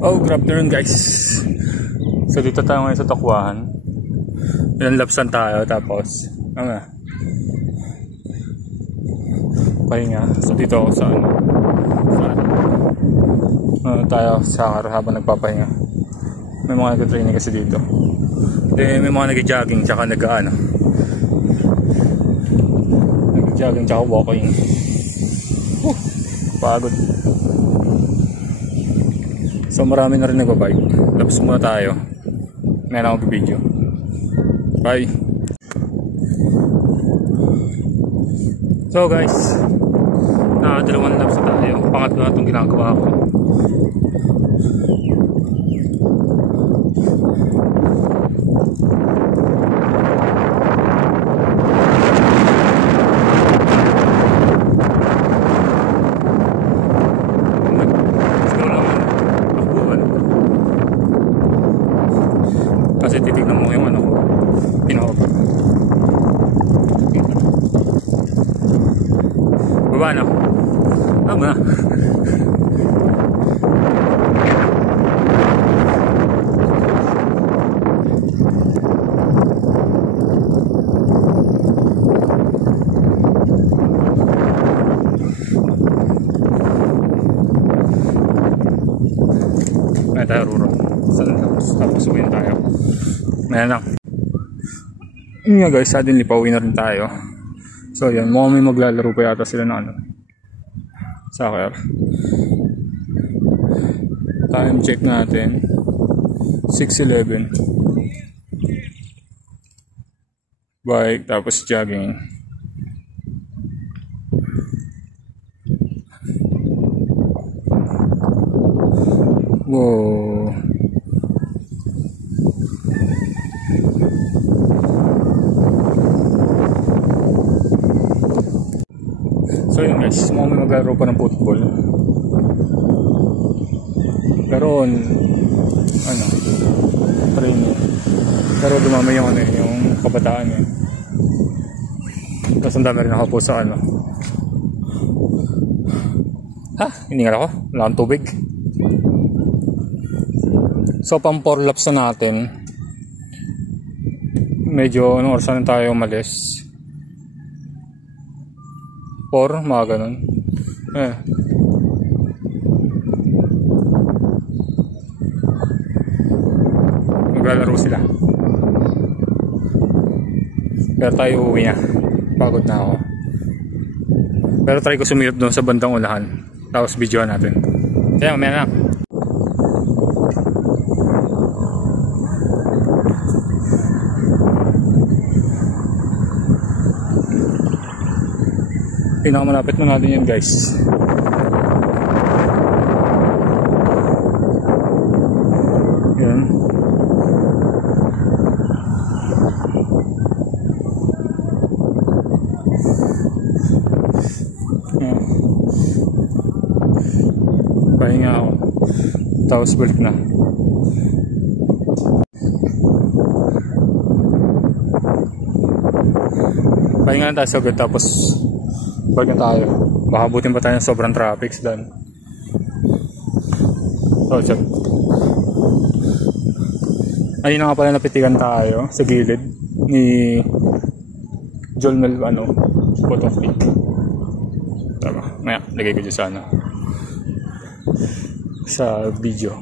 Oh, good afternoon guys. So dito tayo ngayon sa Tokwahan. Ilan lapsan tayo tapos pahinga. So dito ako sa tayo sa habang nagpapahinga. May mga nag-training kasi dito. May mga nag-jogging tsaka nag-jogging tsaka walking. Pagod. So marami na rin nagbabike. Tapos muna tayo. Meron akong video. Bye. So guys, dalawang laps na tayo. Pangatlo na itong ginagawa ko. Kasi titignan mo yung pinahog. Baba na. Tama na. May tayo ruro. Tapos uwi na tayo. Ngayon lang. Yun nga guys, suddenly pauwi na rin tayo. So yun, mukhang may maglalaro pa yata sila na soccer. Time check natin 6:11. Bike, tapos jogging. Wow. So yun guys, may maglaro pa ng football. Pero training. Pero dumami yung yung kabataan eh. Tapos ang dami rin ako po sa hiningal ako, wala akong tubig. So pang 4 laps na natin. Medyo anong orasan tayo umalis? 4, mga ganun. Maglalaro sila. Pero tayo uuwi na. Pagod na ako. Pero try ko sumilip doon sa bandang unahan. Tapos videoan natin. Kaya mamaya na. Pinakamalapit na natin yan guys. Yan. Pahinga ako. Tapos balik na. Pahinga na tayo sagad tapos balik na tayo. Baka butin pa tayo ng sobrang traffic doon. So check. Ayun na nga pala, napitikan tayo sa gilid ni Jolmel Photoclick. Tama. Maya, lagay ko dyan sa video.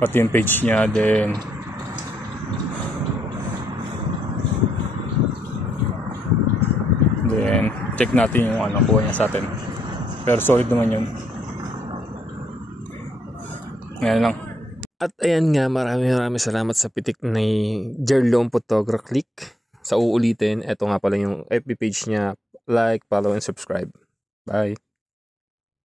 Pati yung page niya din. Then check natin yung kuha niya sa atin. Pero solid naman yun. Ngayon lang. At ayan nga, maraming salamat sa pitik ni Jerlome Photoclick. Sa uulitin, eto nga pala yung FB page niya. Like, follow, and subscribe. Bye!